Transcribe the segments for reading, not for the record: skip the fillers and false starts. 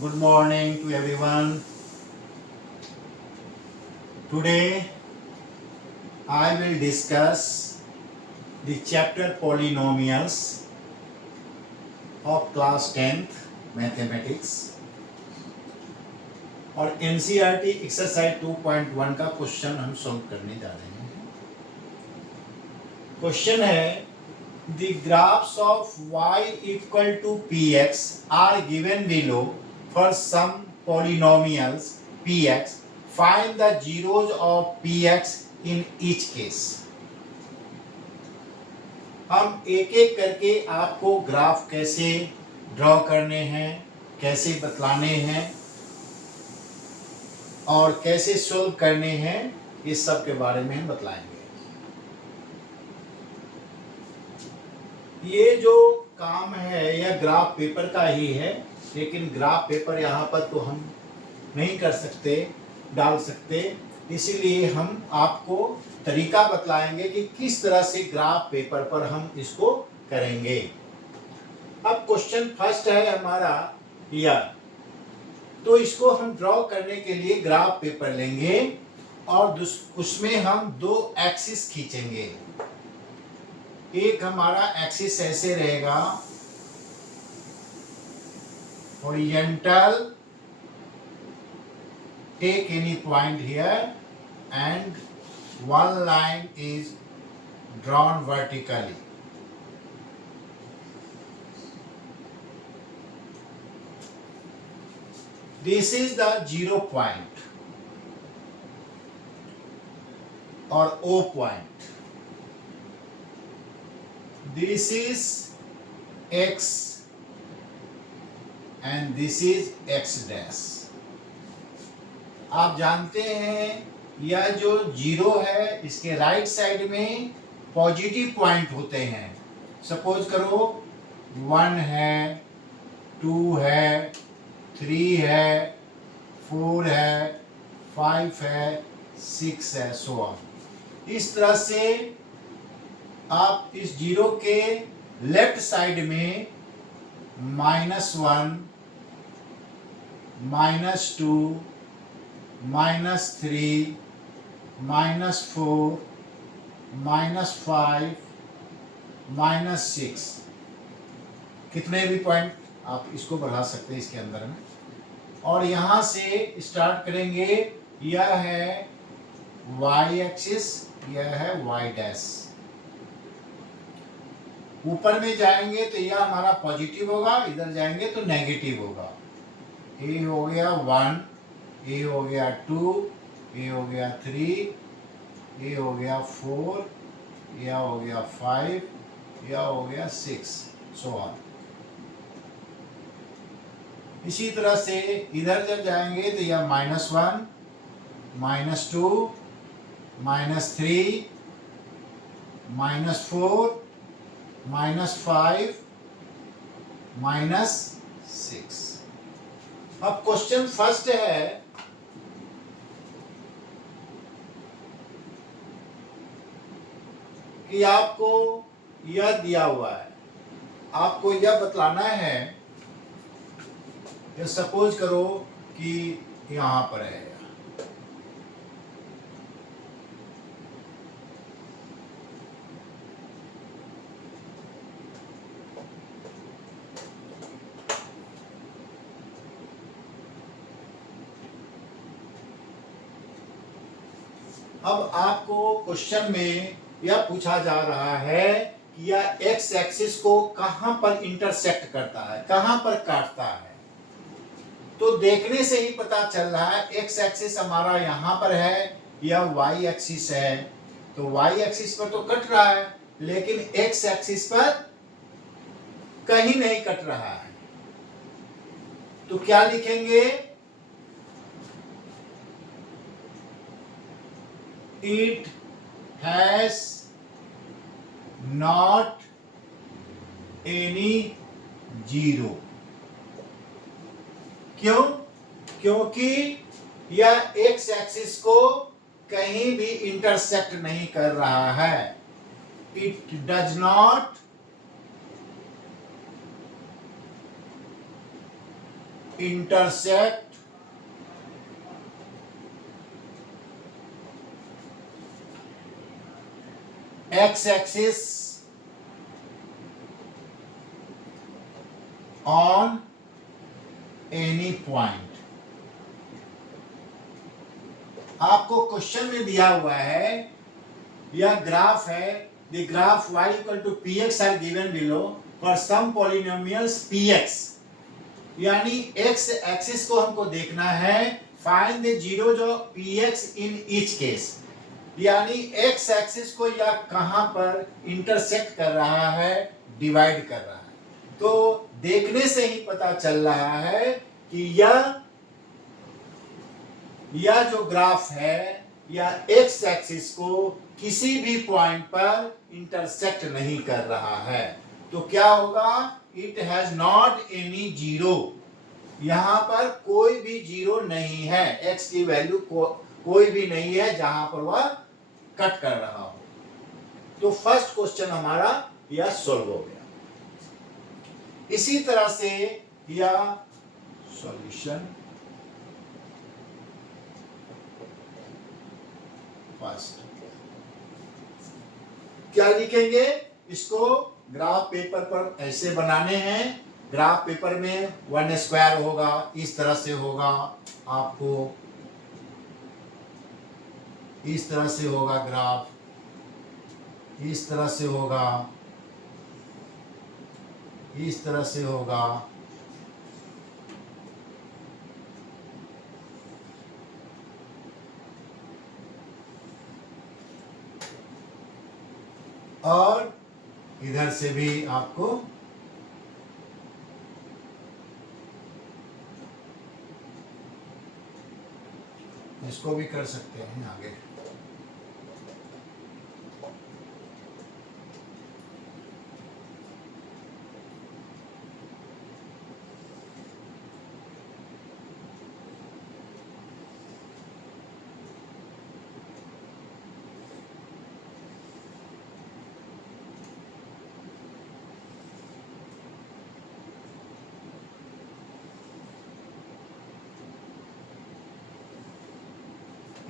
Good morning to everyone. Today I will discuss the chapter polynomials of class 10th mathematics और NCERT exercise 2.1 का question हम solve करने जा रहे हैं। क्वेश्चन है the graphs of y equal to px are given below for some polynomials px. Find the zeros of px in each case. हम एक एक करके आपको ग्राफ कैसे ड्रॉ करने हैं, कैसे बतलाने हैं और कैसे सॉल्व करने हैं, इस सब के बारे में हम बतलाएंगे। ये जो काम है यह ग्राफ पेपर का ही है, लेकिन ग्राफ पेपर यहाँ पर तो हम नहीं कर सकते, डाल सकते, इसीलिए हम आपको तरीका बतलाएंगे कि किस तरह से ग्राफ पेपर पर हम इसको करेंगे। अब क्वेश्चन फर्स्ट है हमारा यह, तो इसको हम ड्रॉ करने के लिए ग्राफ पेपर लेंगे और उसमें हम दो एक्सिस खींचेंगे। एक हमारा एक्सिस ऐसे रहेगा horizontal, take any point here and one line is drawn vertically. This is the 0 point or O point. This is x and this is x dash. आप जानते हैं यह जो जीरो है इसके राइट साइड में पॉजिटिव पॉइंट होते हैं। सपोज करो 1 है, 2 है, 3 है, 4 है, 5 है, 6 है, सो ऑन। इस तरह से आप इस जीरो के लेफ्ट साइड में -1, -2, -3, -4, -5, -6 कितने भी पॉइंट आप इसको बढ़ा सकते हैं इसके अंदर में। और यहाँ से स्टार्ट करेंगे, यह है y एक्सिस, यह है y डैश। ऊपर में जाएंगे तो यह हमारा पॉजिटिव होगा, इधर जाएंगे तो नेगेटिव होगा। ये हो गया 1, ये हो गया 2, ये हो गया 3, ये हो गया 4, यह हो गया 5, यह हो गया 6, सो ऑन। इसी तरह से इधर जब जाएंगे तो यह -1, -2, -3, -4, -5, -6। अब क्वेश्चन फर्स्ट है कि आपको यह दिया हुआ है, आपको यह बतलाना है कि सपोज करो कि यहाँ पर है, अब आपको क्वेश्चन में यह पूछा जा रहा है कि यह एक्स एक्सिस को कहां पर इंटरसेक्ट करता है, कहां पर काटता है। तो देखने से ही पता चल रहा है एक्स एक्सिस हमारा यहाँ पर है, यह वाई एक्सिस है, तो वाई एक्सिस पर तो कट रहा है, लेकिन एक्स एक्सिस पर कहीं नहीं कट रहा है। तो क्या लिखेंगे, it has not any zero. क्यों? क्योंकि यह एक्स एक्सिस को कहीं भी इंटरसेक्ट नहीं कर रहा है। It does not intersect x-axis on any point। आपको क्वेश्चन में दिया हुआ है, यह ग्राफ है, the graph y equal to px are given below for some polynomials px, यानी x एक्सिस को हमको देखना है, फाइंड द जीरो जो px इन ईच केस, यानी x एक्सिस को यह कहां पर इंटरसेक्ट कर रहा है, डिवाइड कर रहा है। तो देखने से ही पता चल रहा है कि यह जो ग्राफ है यह x एक्सिस को किसी भी पॉइंट पर इंटरसेक्ट नहीं कर रहा है। तो क्या होगा, it has not any zero, यहां पर कोई भी जीरो नहीं है, x की वैल्यू कोई भी नहीं है जहां पर वह कट कर रहा हो। तो फर्स्ट क्वेश्चन हमारा यह सॉल्व हो गया। इसी तरह से यह सॉल्यूशन फर्स्ट क्या लिखेंगे, इसको ग्राफ पेपर पर ऐसे बनाने हैं। ग्राफ पेपर में 1 स्क्वायर होगा, इस तरह से होगा, आपको इस तरह से होगा ग्राफ, इस तरह से होगा, इस तरह से होगा, और इधर से भी आपको इसको भी कर सकते हैं आगे।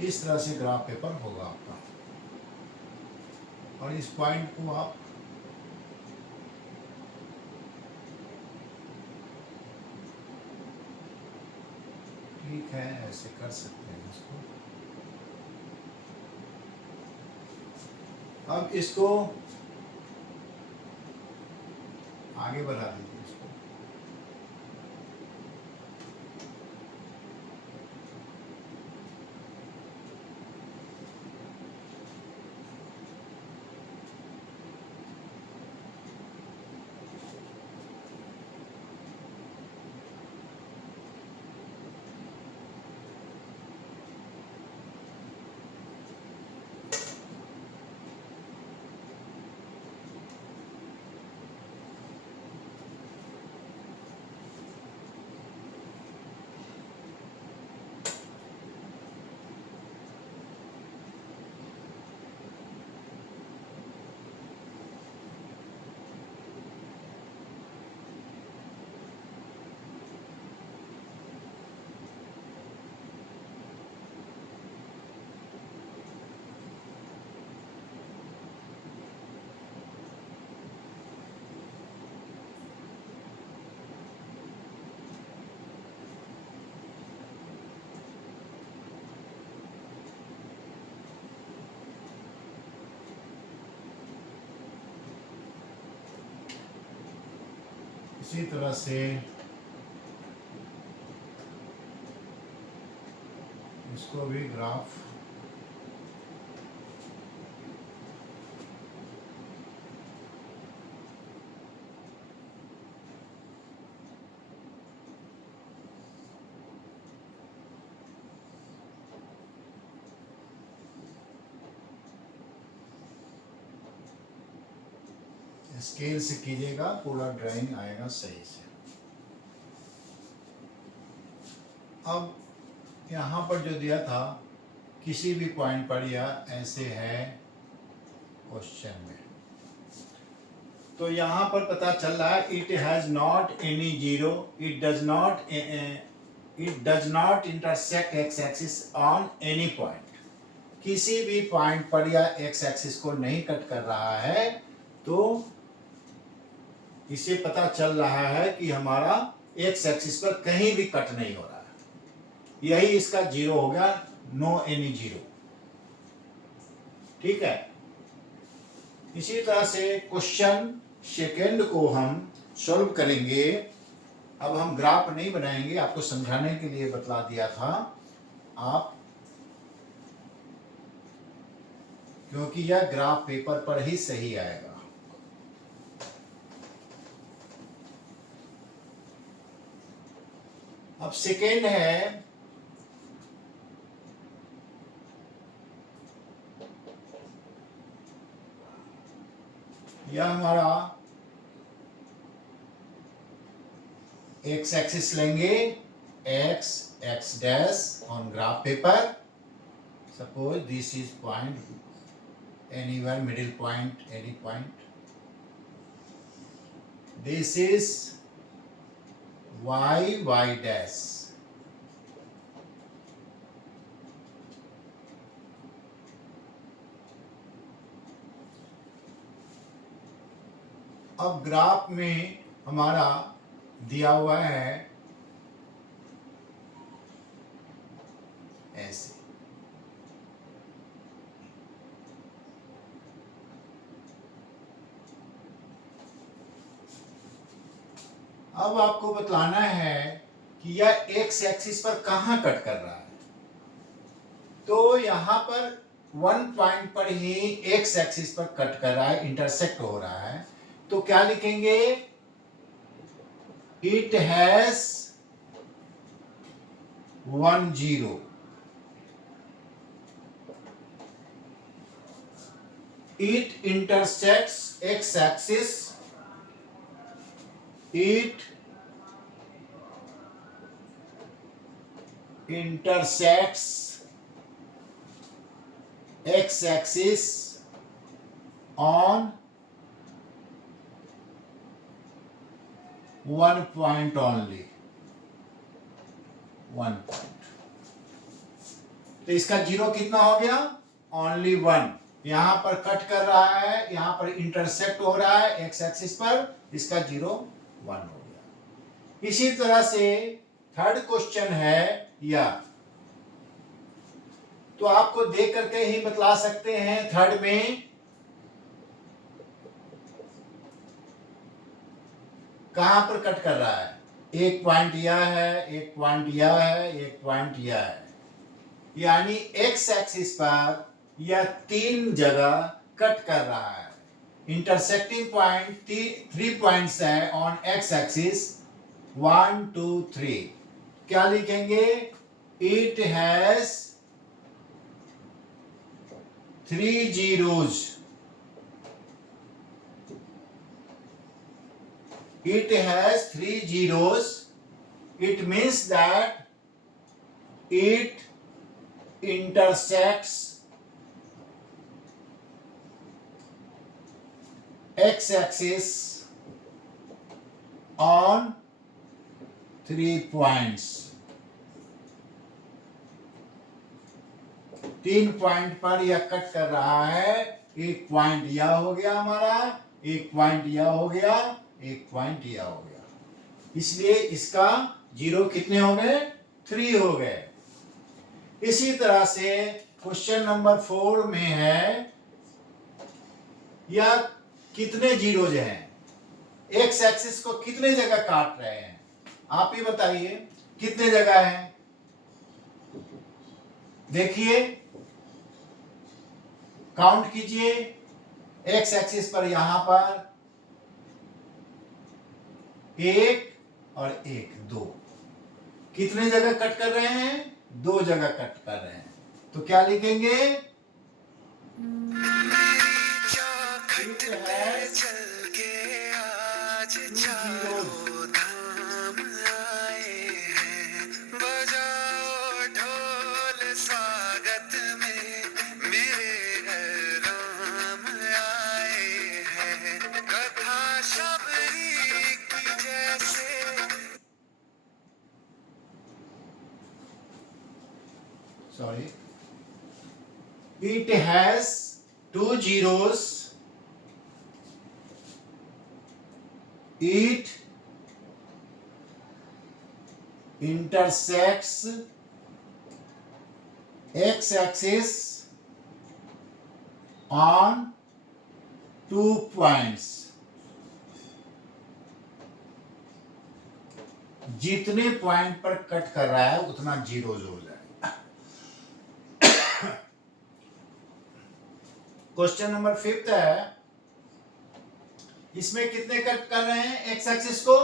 इस तरह से ग्राफ पेपर होगा आपका, और इस पॉइंट को आप ठीक है ऐसे कर सकते हैं इसको। अब इसको आगे बढ़ा दीजिए इसको। इसी तरह से इसको भी ग्राफ स्केल से कीजिएगा, पूरा ड्राइंग आएगा सही से। अब यहाँ पर जो दिया था किसी भी पॉइंट पर यह ऐसे है क्वेश्चन में, तो यहाँ पर पता चल रहा है it has not any zero, it does not intersect x axis on any point, किसी भी पॉइंट पर या एक्स एक्सिस को नहीं कट कर रहा है। तो इसे पता चल रहा है कि हमारा एक्स एक्सिस पर कहीं भी कट नहीं हो रहा है, यही इसका जीरो हो गया, नो एनी जीरो। ठीक है, इसी तरह से क्वेश्चन सेकेंड को हम सॉल्व करेंगे। अब हम ग्राफ नहीं बनाएंगे, आपको समझाने के लिए बतला दिया था आप, क्योंकि यह ग्राफ पेपर पर ही सही आएगा। अब सेकेंड है, यह हमारा एक्स एक्सिस लेंगे, x x dash on graph paper. Suppose this is point anywhere, middle point, any point. This is y y dash, अब ग्राफ में हमारा दिया हुआ है ऐसे, अब आपको बतलाना है कि यह एक्स एक्सिस पर कहां कट कर रहा है। तो यहां पर वन पॉइंट पर ही एक्स एक्सिस पर कट कर रहा है, इंटरसेक्ट हो रहा है। तो क्या लिखेंगे, it has 1 0, it intersects x axis, it intersects x axis on one point only, one point। तो इसका जीरो कितना हो गया, ओनली 1। यहां पर कट कर रहा है, यहां पर इंटरसेक्ट हो रहा है एक्स एक्सिस पर, इसका जीरो 1 हो गया। इसी तरह से थर्ड क्वेश्चन है यह, तो आपको देख करके ही बतला सकते हैं। थर्ड में कहां पर कट कर रहा है, एक पॉइंट यह है, एक पॉइंट यह है, एक पॉइंट यह है, यानी एक्स एक्सिस पर यह 3 जगह कट कर रहा है। इंटरसेक्टिंग पॉइंट 3 पॉइंट्स है ऑन एक्स एक्सिस, 1 2 3। क्या लिखेंगे, it has 3 zeros, it has 3 zeros, it means that it intersects x axis on 3 points। 3 point पर यह कट कर रहा है, एक पॉइंट यह हो गया हमारा, एक पॉइंट यह हो गया, एक पॉइंट यह हो गया, इसलिए इसका जीरो कितने हो गए, 3 हो गए। इसी तरह से क्वेश्चन नंबर 4 में है, यह कितने जीरोज हैं, एक्स एक्सिस को कितने जगह काट रहे हैं, आप ही बताइए कितने जगह है। देखिए, काउंट कीजिए, एक्स एक्सिस पर यहां पर 1 और 1 2, कितने जगह कट कर रहे हैं, 2 जगह कट कर रहे हैं। तो क्या लिखेंगे, sorry, it has two zeros, it intersects x-axis on 2 points. जितने पॉइंट पर कट कर रहा है उतना जीरोज हो जाएगा। क्वेश्चन नंबर 5 है, इसमें कितने कट कर रहे हैं एक्स एक्सिस को?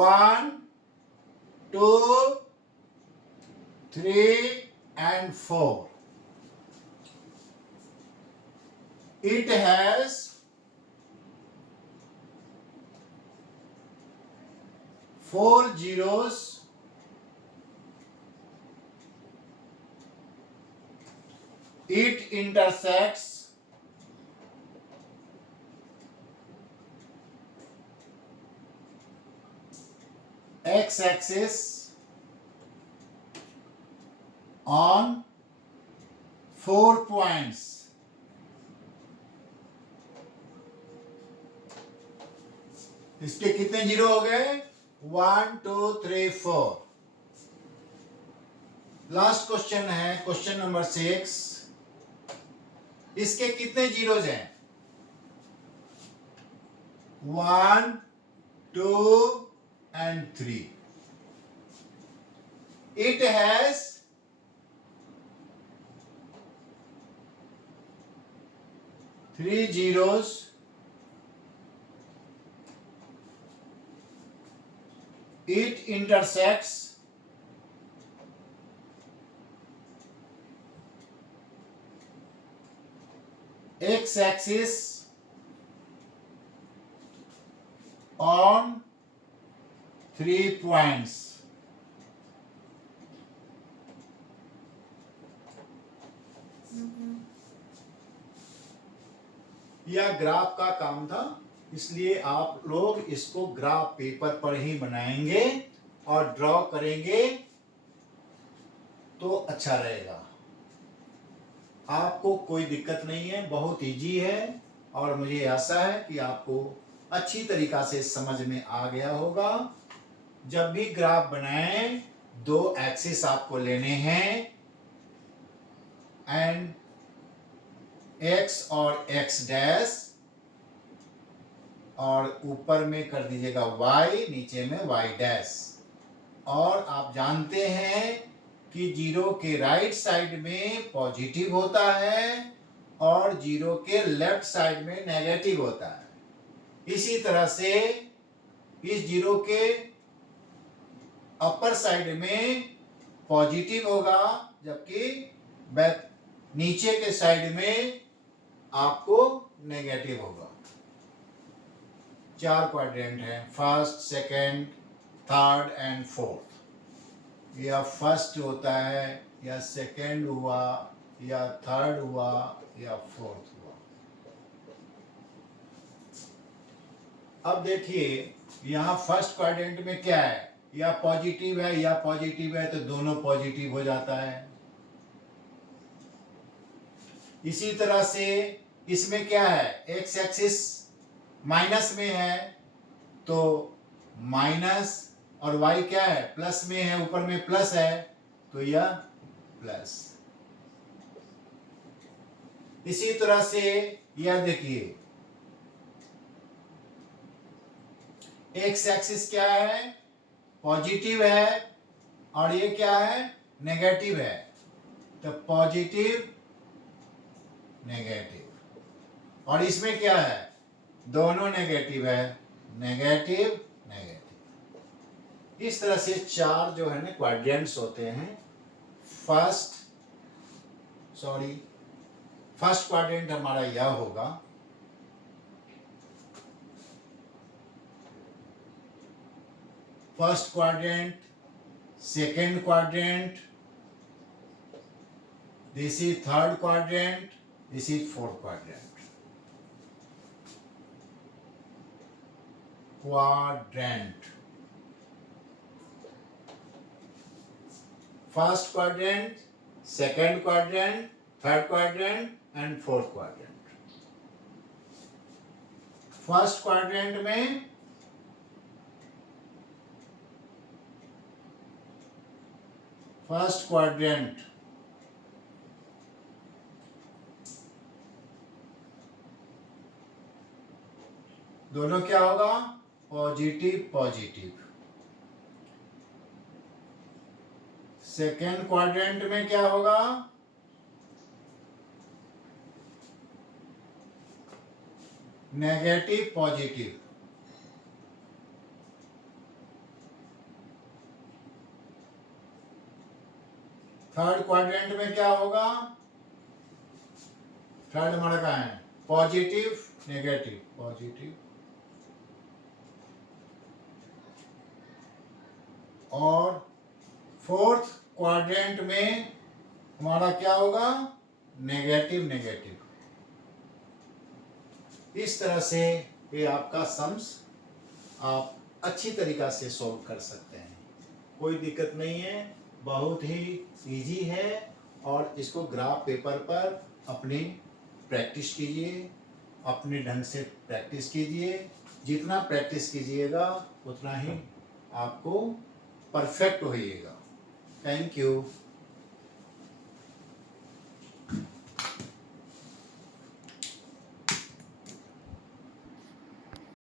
1 2 3 and 4. It has 4 zeros, it intersects x-axis on 4 points. इसके कितने जीरो हो गए? 1 2 3 4. लास्ट क्वेश्चन है क्वेश्चन नंबर 6, इसके कितने जीरोज हैं? 1 2 and 3. It has 3 zeros, it intersects x-axis on 3 points. यह ग्राफ का काम था, इसलिए आप लोग इसको ग्राफ पेपर पर ही बनाएंगे और ड्रॉ करेंगे तो अच्छा रहेगा। आपको कोई दिक्कत नहीं है, बहुत इजी है और मुझे आशा है कि आपको अच्छी तरीका से समझ में आ गया होगा। जब भी ग्राफ बनाएं, 2 एक्सिस आपको लेने हैं एंड x और x डैश, और ऊपर में कर दीजिएगा y, नीचे में y डैश। और आप जानते हैं कि जीरो के राइट साइड में पॉजिटिव होता है और जीरो के लेफ्ट साइड में नेगेटिव होता है। इसी तरह से इस जीरो के अपर साइड में पॉजिटिव होगा, जबकि बैक नीचे के साइड में आपको नेगेटिव होगा। 4 क्वाड्रेंट हैं, first, second, third and fourth. या फर्स्ट होता है, या सेकंड हुआ, या थर्ड हुआ, या फोर्थ हुआ। अब देखिए यहाँ फर्स्ट क्वाड्रेंट में क्या है, या पॉजिटिव है या पॉजिटिव है, तो दोनों पॉजिटिव हो जाता है। इसी तरह से इसमें क्या है, एक्स एक्सिस माइनस में है तो माइनस, और y क्या है, प्लस में है, ऊपर में प्लस है तो यह प्लस। इसी तरह से यह देखिए एक्स एक्सिस क्या है, पॉजिटिव है, और ये क्या है, नेगेटिव है, तो पॉजिटिव नेगेटिव। और इसमें क्या है, दोनों नेगेटिव है, नेगेटिव नेगेटिव। इस तरह से 4 जो है ना क्वाड्रेंट्स होते हैं। फर्स्ट क्वाड्रेंट हमारा यह होगा, first quadrant, second quadrant, this is third quadrant, this is fourth quadrant. Quadrant first quadrant, second quadrant, third quadrant and fourth quadrant. First quadrant में दोनों क्या होगा? Positive positive. सेकेंड क्वाड्रेंट में क्या होगा? Negative positive. थर्ड क्वाड्रेंट में क्या होगा? थर्ड मड़का है पॉजिटिव नेगेटिव, पॉजिटिव। और फोर्थ क्वाड्रेंट में हमारा क्या होगा? Negative negative. इस तरह से ये आपका सम्स आप अच्छी तरीका से सॉल्व कर सकते हैं, कोई दिक्कत नहीं है, बहुत ही इजी है। और इसको ग्राफ पेपर पर अपनी प्रैक्टिस कीजिए, अपने ढंग से प्रैक्टिस कीजिए। जितना प्रैक्टिस कीजिएगा उतना ही आपको परफेक्ट होइएगा। Thank you.